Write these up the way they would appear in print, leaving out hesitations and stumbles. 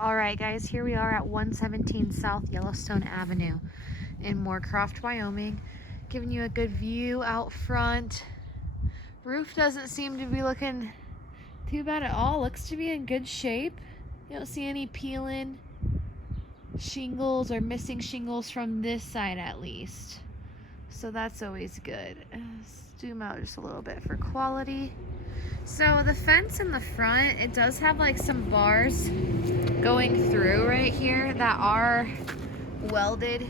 All right, guys, here we are at 117 South Yellowstone Avenue in Moorcroft, Wyoming. Giving you a good view out front. Roof doesn't seem to be looking too bad at all. Looks to be in good shape. You don't see any peeling shingles or missing shingles from this side at least. So that's always good. Zoom out just a little bit for quality. So the fence in the front, it does have like some bars going through right here that are welded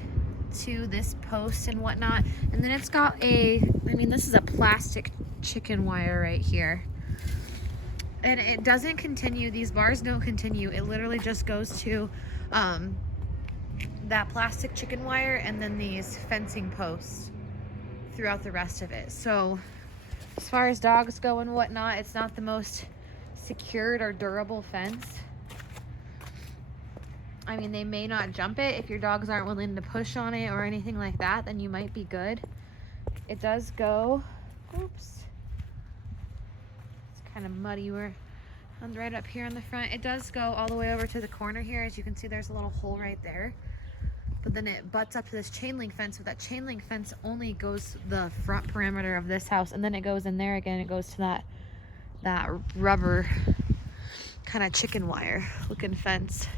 to this post and whatnot. And then it's got this is a plastic chicken wire right here. And it doesn't continue, these bars don't continue. It literally just goes to that plastic chicken wire and then these fencing posts throughout the rest of it. So as far as dogs go and whatnot, it's not the most secured or durable fence. I mean, they may not jump it. If your dogs aren't willing to push on it or anything like that, then you might be good. It does go, oops, it's kind of muddy. We're right up here on the front. It does go all the way over to the corner here. As you can see, there's a little hole right there. But then it butts up to this chain link fence, but that chain link fence only goes the front perimeter of this house, and then it goes in there again. It goes to that rubber kind of chicken wire looking fence.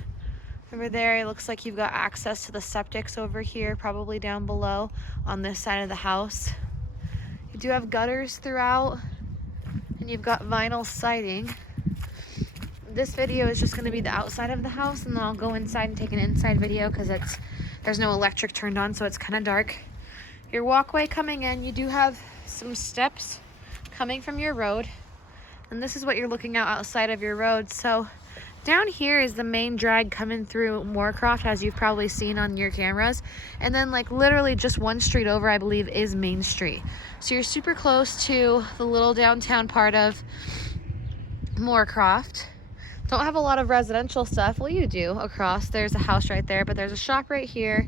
Over there, it looks like you've got access to the septics over here, probably down below on this side of the house. You do have gutters throughout, and you've got vinyl siding. This video is just going to be the outside of the house, and then I'll go inside and take an inside video because there's no electric turned on, so it's kind of dark. Your walkway coming in, you do have some steps coming from your road, and this is what you're looking out outside of your road. So down here is the main drag coming through Moorcroft, as you've probably seen on your cameras. And then like literally just one street over, I believe, is Main Street. So you're super close to the little downtown part of Moorcroft. Don't have a lot of residential stuff. Well, you do across. There's a house right there, but there's a shop right here.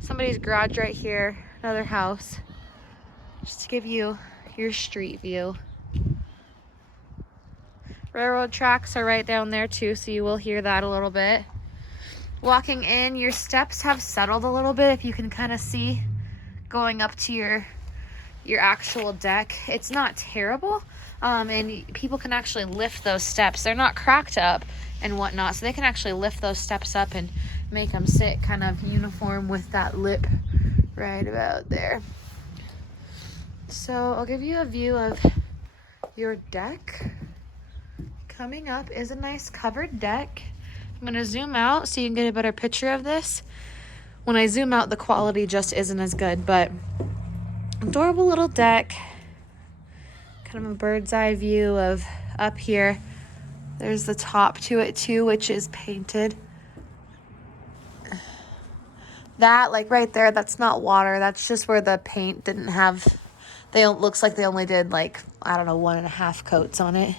Somebody's garage right here. Another house. Just to give you your street view. Railroad tracks are right down there too, so you will hear that a little bit. Walking in, your steps have settled a little bit, if you can kind of see, going up to your actual deck. It's not terrible, and people can actually lift those steps. They're not cracked up and whatnot, so they can actually lift those steps up and make them sit kind of uniform with that lip right about there. So I'll give you a view of your deck. Coming up is a nice covered deck. I'm going to zoom out so you can get a better picture of this. When I zoom out, the quality just isn't as good, but adorable little deck. Kind of a bird's eye view of up here. There's the top to it too, which is painted. That, like right there, that's not water. That's just where the paint didn't have, looks like they only did like, I don't know, 1.5 coats on it.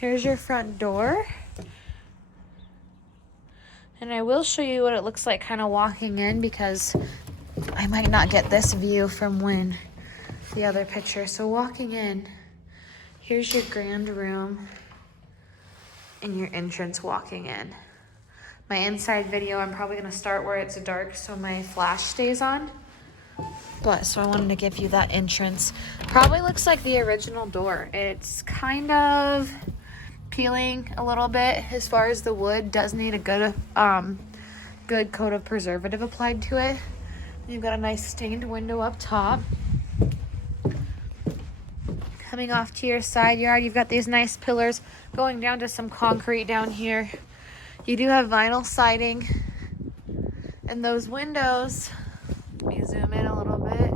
Here's your front door. And I will show you what it looks like kind of walking in, because I might not get this view from the other picture. So walking in, here's your grand room and your entrance walking in. My inside video, I'm probably going to start where it's dark so my flash stays on. But so I wanted to give you that entrance. Probably looks like the original door. It's kind of peeling a little bit as far as the wood. Does need a good coat of preservative applied to it. You've got a nice stained window up top. Coming off to your side yard, you've got these nice pillars going down to some concrete down here. You do have vinyl siding, and those windows, let me zoom in a little bit,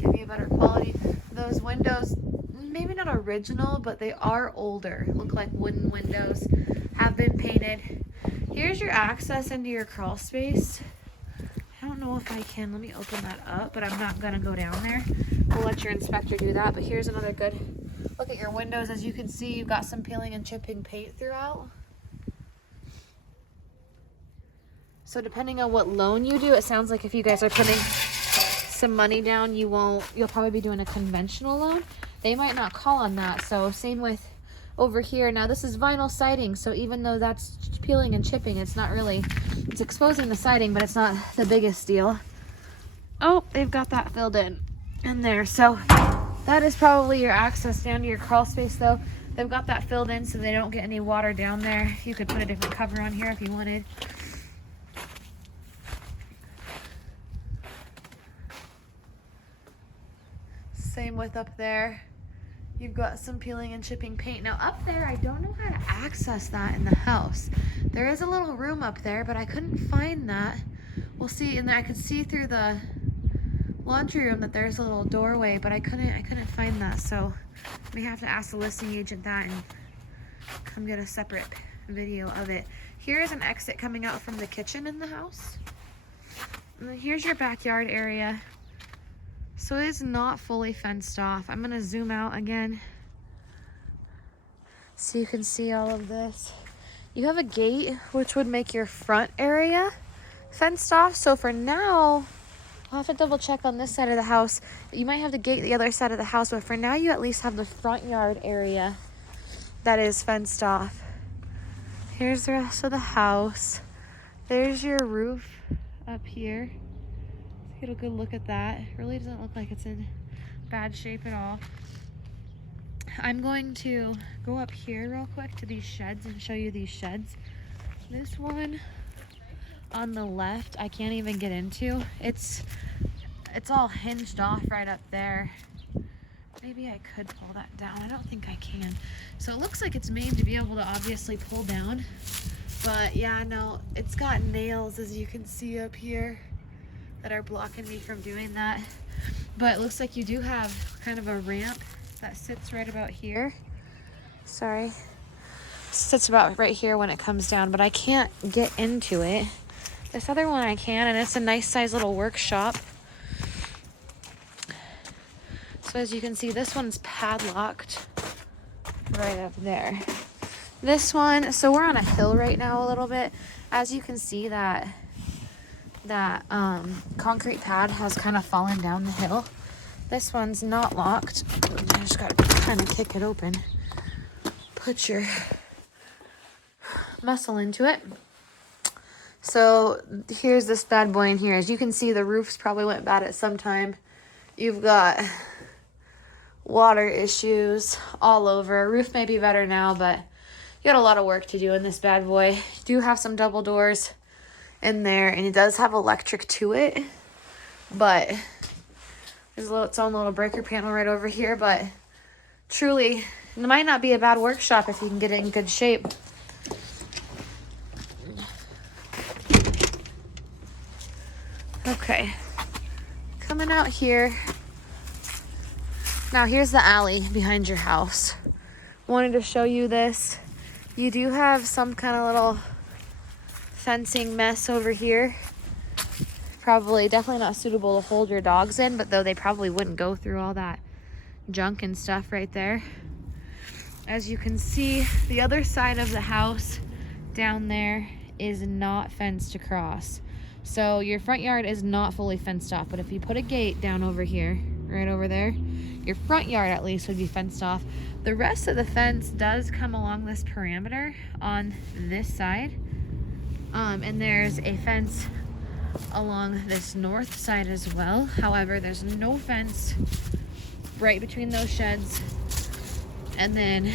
give you a better quality. Those windows, maybe not original, but they are older. Look like wooden windows, have been painted. Here's your access into your crawl space. I don't know if I can, let me open that up, but I'm not gonna go down there. We'll let your inspector do that, but here's another good look at your windows. As you can see, you've got some peeling and chipping paint throughout. So depending on what loan you do, it sounds like if you guys are putting some money down, you'll probably be doing a conventional loan. They might not call on that. So same with over here. Now this is vinyl siding, so even though that's peeling and chipping, it's not really, it's exposing the siding, but it's not the biggest deal. Oh, they've got that filled in there. So that is probably your access down to your crawl space though. They've got that filled in so they don't get any water down there. You could put a different cover on here if you wanted. Same with up there. You've got some peeling and chipping paint. Now up there, I don't know how to access that in the house. There is a little room up there, but I couldn't find that. We'll see, and I could see through the laundry room that there's a little doorway, but I couldn't find that. So we have to ask the listing agent that and come get a separate video of it. Here is an exit coming out from the kitchen in the house. And then here's your backyard area. So it is not fully fenced off. I'm gonna zoom out again so you can see all of this. You have a gate, which would make your front area fenced off. So for now, I'll have to double check on this side of the house. You might have to gate the other side of the house, but for now you at least have the front yard area that is fenced off. Here's the rest of the house. There's your roof up here. Get a good look at that. It really doesn't look like it's in bad shape at all. I'm going to go up here real quick to these sheds and show you these sheds. This one on the left, I can't even get into. It's all hinged off right up there. Maybe I could pull that down. I don't think I can. So it looks like it's made to be able to obviously pull down. But yeah, no, it's got nails, as you can see up here, that are blocking me from doing that. But it looks like you do have kind of a ramp that sits right about here. Sorry. Sits about right here when it comes down, but I can't get into it. This other one I can, and it's a nice size little workshop. So as you can see, this one's padlocked right up there. This one, so we're on a hill right now a little bit. As you can see, that concrete pad has kind of fallen down the hill. This one's not locked. I just gotta kind of kick it open. Put your muscle into it. So here's this bad boy in here. As you can see, the roofs probably went bad at some time. You've got water issues all over. Roof may be better now, but you got a lot of work to do in this bad boy. You do have some double doors in there, and it does have electric to it, but there's its own little breaker panel right over here. But truly, it might not be a bad workshop if you can get it in good shape. Okay, coming out here. Now here's the alley behind your house. Wanted to show you this. You do have some kind of little fencing mess over here. Definitely not suitable to hold your dogs in, but though they probably wouldn't go through all that junk and stuff right there. As you can see, the other side of the house down there is not fenced across. So your front yard is not fully fenced off, but if you put a gate down over here, right over there, your front yard at least would be fenced off. The rest of the fence does come along this perimeter on this side. And there's a fence along this north side as well. However, there's no fence right between those sheds and then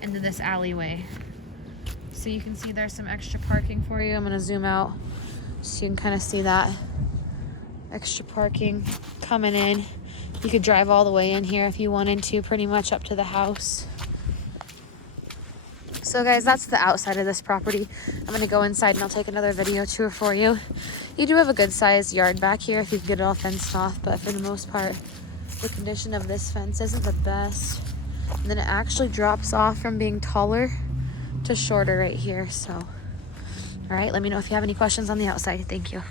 into this alleyway. So you can see there's some extra parking for you. I'm gonna zoom out so you can kind of see that extra parking coming in. You could drive all the way in here if you wanted to, pretty much up to the house. So guys, that's the outside of this property. I'm gonna go inside and I'll take another video tour for you. You do have a good sized yard back here if you can get it all fenced off, but for the most part, the condition of this fence isn't the best. And then it actually drops off from being taller to shorter right here. So, all right, let me know if you have any questions on the outside. Thank you.